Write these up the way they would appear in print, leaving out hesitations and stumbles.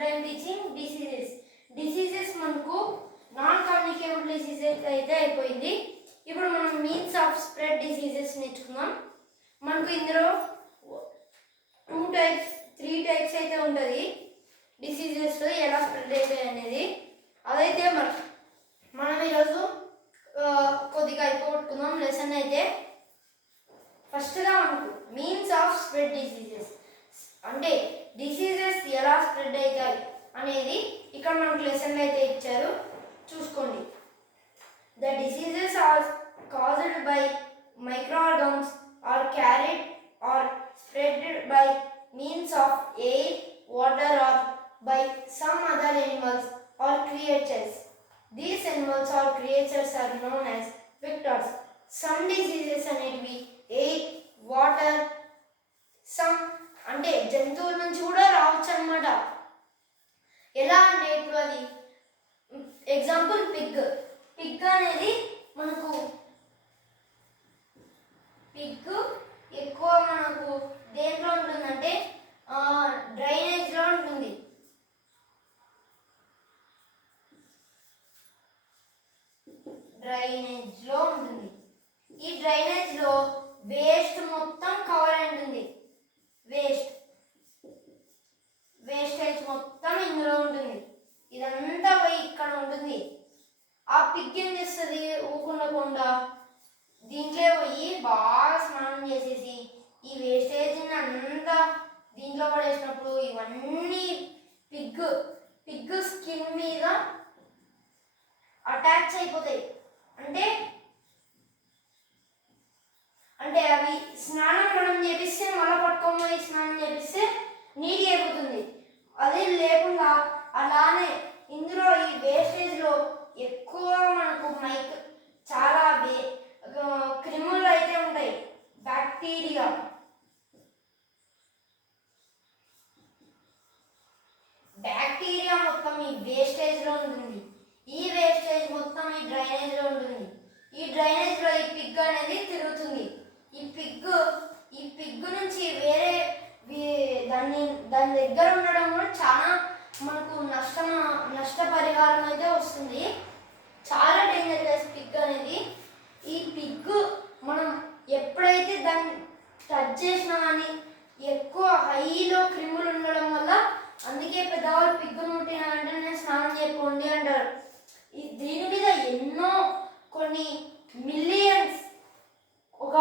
Today I'm teaching diseases మనకు non communicable diseases అయితే అయిపోయింది. ఇప్పుడు మనం మీన్స్ ఆఫ్ స్ప్రెడ్ డిసీజెస్ నేర్చుకుందాం. మనకు ఇందులో 3 టైప్స్ అయితే ఉంటుంది డిసీజెస్ ఎలా స్ప్రెడ్ అవుతాయి అనేది. అదైతే మనం ఈరోజు కొద్దిగా అయిపోగొట్టుకుందాం లెసన్ అయితే. ఫస్ట్గా మనకు మీన్స్ ఆఫ్ స్ప్రెడ్ డిసీజెస్ అంటే డిసీజెస్ ఎలా స్ప్రెడ్ అవుతాయి అనేది ఇక్కడ మనకు లెసన్లో అయితే ఇచ్చారు, చూసుకోండి. The diseases are caused by microorganisms are carried or spread by means of air, water or by some other animals or creatures. These animals or creatures are known as vectors. Some diseases అనేవి air, water, some అంటే జంతువుల నుంచి కూడా రావచ్చు అన్నమాట. ఎలా అంటే ఇప్పుడు అది ఎగ్జాంపుల్ పిగ్ అనేది మనకు ఎక్కువ మనకు దేంట్లో ఉంటుందంటే డ్రైనేజ్లో ఉంటుంది. ఈ డ్రైనేజ్లో వేస్ట్ మొత్తం కవర్ అయి ఉంటుంది. వేస్టేజ్ మొత్తం ఇందులో ఉంటుంది. ఇదంతా పోయి ఇక్కడ ఉంటుంది. ఆ పిగ్ ఏం చేస్తుంది, ఊకుండకుండా దీంట్లో పోయి బాగా స్నానం చేసేసి ఈ వేస్టేజ్ని అంతా దీంట్లో పడేసినప్పుడు ఇవన్నీ పిగ్ స్కిన్ మీద అటాచ్ అయిపోతాయి. అంటే అవి స్నానం మనం చేపిస్తే మళ్ళీ పట్టుకోమని స్నానం చేపిస్తే నీట్ అయిపోతుంది. అది లేకుండా అలానే ఇందులో ఈ వేస్టేజ్లో ఎక్కువ మనకు చాలా క్రిములు అయితే ఉంటాయి. బ్యాక్టీరియా మొత్తం ఈ వేస్టేజ్లో ఉంటుంది. ఈ వేస్టేజ్ మొత్తం ఈ డ్రైనేజ్లో ఉంటుంది. ఈ డ్రైనేజ్లో ఈ పిగ్ అనేది తిరుగుతుంది. ఈ పిగ్ నుంచి వేరే దాని దగ్గర ఉండడం కూడా చాలా మనకు నష్టపరిహారం అయితే వస్తుంది. చాలా డేంజరస్ పిగ్ అనేది. ఈ పిగ్ మనం ఎప్పుడైతే దాన్ని టచ్ చేసినా కానీ ఎక్కువ హైలో క్రిములు ఉండడం వల్ల అందుకే పెద్దవాళ్ళు పిగ్గు ముట్టిన వెంటనే స్నానం చేసుకోండి అంటారు. దీని మీద ఎన్నో కొన్ని మిలియన్స్, ఒక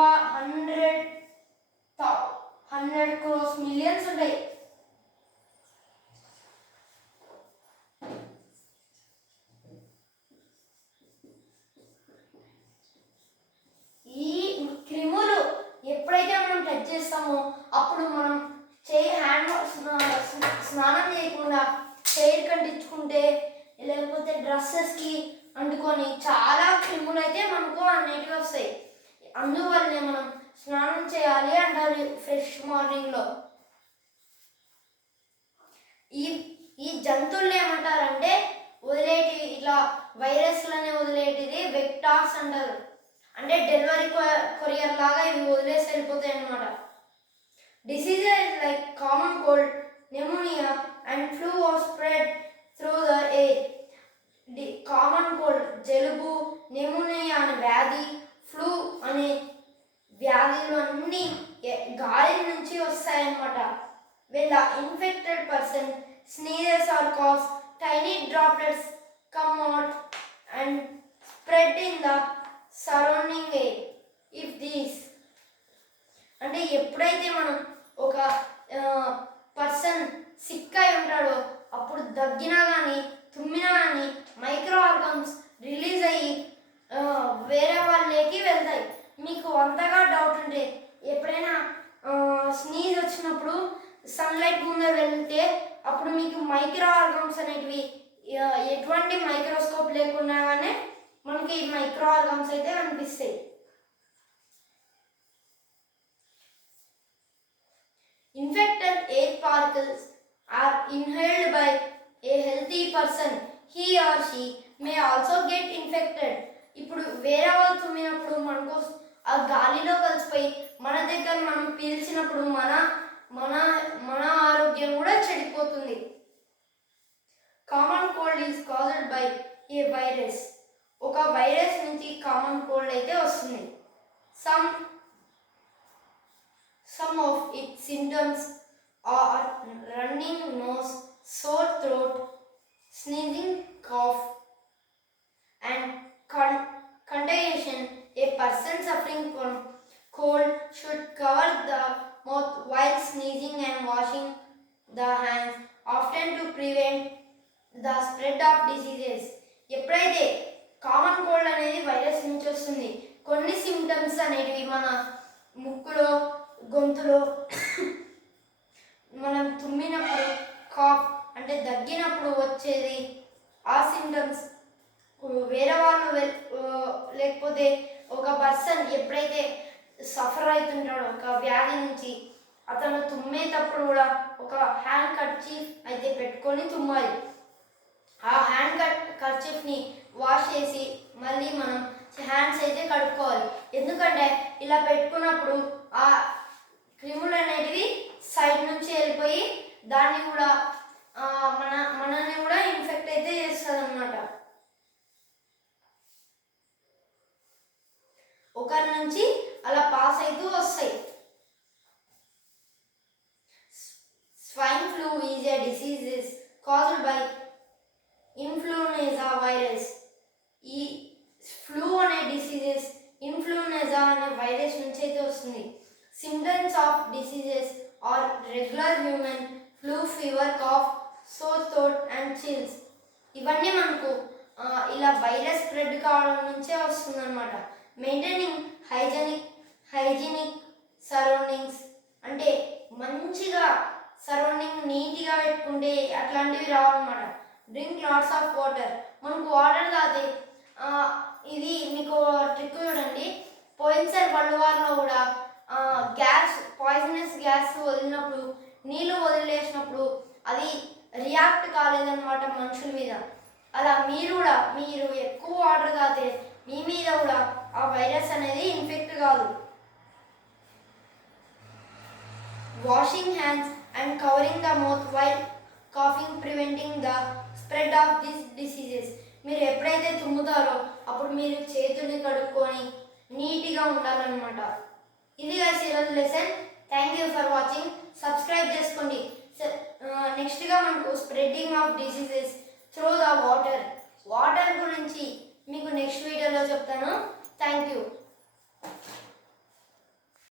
100 crores మిలియన్స్ ఉంటాయి. ఈ క్రిములు ఎప్పుడైతే మనం టచ్ చేస్తామో అప్పుడు మనం స్నానం చేయకుండా చైర్ కంటించుకుంటే లేకపోతే డ్రెస్సెస్కి అంటుకొని చాలా క్రిములు అయితే మనకు అన్నిటికీ వస్తాయి. అందువల్లనే మనం స్నానం చేయాలి అంటారు ఫ్రెష్ మార్నింగ్లో. ఈ జంతువులు ఏమంటారంటే వదిలేటి ఇట్లా వైరస్లనే వదిలేటిది వెక్టార్స్ అంటారు. అంటే డెలివరీ కొరియర్ లాగా ఇవి వదిలేసి వెళ్ళిపోతాయి అన్నమాట. Diseases like common cold, pneumonia and flu are spread through the air. Common cold జలుబు, న్యూమోనియా అనే వ్యాధి, ఫ్లూ అనే వ్యాధులు అన్నీ గాలి నుంచి వస్తాయన్నమాట. When the infected person sneezes or coughs, tiny droplets come out and spread in the surrounding air. If these అంటే ఎప్పుడైతే మనం ఒక పర్సన్ సిక్ అయి ఉంటాడో అప్పుడు దగ్గినా కానీ తుమ్మినా కానీ మైక్రో ఆర్గాన్స్ రిలీజ్ అయ్యి వేరే వాళ్ళకి వెళ్తాయి. మీకు అంతగా డౌట్ ఉంటే ఎప్పుడైనా స్నీజ్ వచ్చినప్పుడు సన్లైట్ ముందు వెళ్తే అప్పుడు మీకు మైక్రో ఆర్గాన్స్ అనేటివి ఎటువంటి మైక్రోస్కోప్ లేకుండానే మనకి ఈ మైక్రో ఆర్గాన్స్ అయితే కనిపిస్తాయి. Infected air particles are inhaled by a healthy person. He or she may also get infected. ఇప్పుడు వేరే వాళ్ళు తుమ్మినప్పుడు మనకు ఆ గాలిలో కలిసిపోయి మన దగ్గర మనం పీల్చినప్పుడు మన ఆరోగ్యం కూడా చెడిపోతుంది. Common cold is caused by A virus. ఒక వైరస్ నుంచి కామన్ కోల్డ్ అయితే వస్తుంది. Some of its symptoms are running nose, sore throat, sneezing, cough, and contagion. A person suffering from cold should cover the mouth while sneezing and washing the hands often to prevent the spread of diseases. ఎప్పుడైతే common cold అనేది virus నుంచి వస్తుంది, కొన్ని symptoms అనేటివి మన ముక్కులో, గొంతులో, మనం తుమ్మినప్పుడు, కాఫ్ అంటే దగ్గినప్పుడు వచ్చేది ఆ సిమ్టమ్స్ వేరే వాళ్ళు లేకపోతే ఒక పర్సన్ ఎప్పుడైతే సఫర్ అవుతుంటాడో ఒక వ్యాధి నుంచి, అతను తుమ్మేటప్పుడు కూడా ఒక హ్యాండ్ కర్చీఫ్ అయితే పెట్టుకొని తుమ్మాలి. ఆ హ్యాండ్ కర్చీఫ్ని వాష్ చేసి మళ్ళీ మనం హ్యాండ్స్ అయితే కడుక్కోవాలి. ఎందుకంటే ఇలా పెట్టుకున్నప్పుడు ఆ క్రిములు అనేటివి సైడ్ నుంచి వెళ్ళిపోయి దాన్ని కూడా మనల్ని కూడా ఇన్ఫెక్ట్ అయితే చేస్తుంది అన్నమాట. ఒకరి నుంచి అలా పాస్ అవుతూ వస్తాయి. Swine flu is a diseases caused by influenza virus. ఈ ఫ్లూ అనే డిసీజెస్ ఇన్ఫ్లుయెంజా అనే వైరస్ నుంచి అయితే వస్తుంది. Symptoms of diseases are regular human flu, fever, cough, sore throat and chills. ఇవన్నీ మనకు ఇలా వైరస్ స్ప్రెడ్ కావడం నుంచే వస్తుంది అనమాట. మెయింటైనింగ్ హైజీనిక్ సరౌండింగ్స్ అంటే మంచిగా సరౌండింగ్ నీట్గా పెట్టుకుంటే అట్లాంటివి రావన్నమాట. Drink lots of water. మనకు వాటర్ తాగితే ఇది మీకు ట్రిక్ చూడండి. పోయినసారి వరల్డ్ వార్లో కూడా పాయిజనస్ గ్యాస్ వదిలినప్పుడు, నీళ్ళు వదిలేసినప్పుడు అది రియాక్ట్ కాలేదన్నమాట మనుషుల మీద. అలా మీరు ఎక్కువ వాటర్ తాగితే మీ మీద కూడా ఆ వైరస్ అనేది ఇన్ఫెక్ట్ కాదు. Washing hands and covering the mouth while coughing preventing the spread of this diseases. మీరు ఎప్పుడైతే తుమ్ముతారో అప్పుడు మీరు చేతుల్ని కడుక్కొని నీట్గా ఉండాలన్నమాట. ఇది గైస్ ఈరోజు lesson. Thank you for watching. Subscribe చేసుకోండి. నెక్స్ట్గా మనకు spreading of diseases through the water గురించి మీకు నెక్స్ట్ వీడియోలో చెప్తాను. Thank you.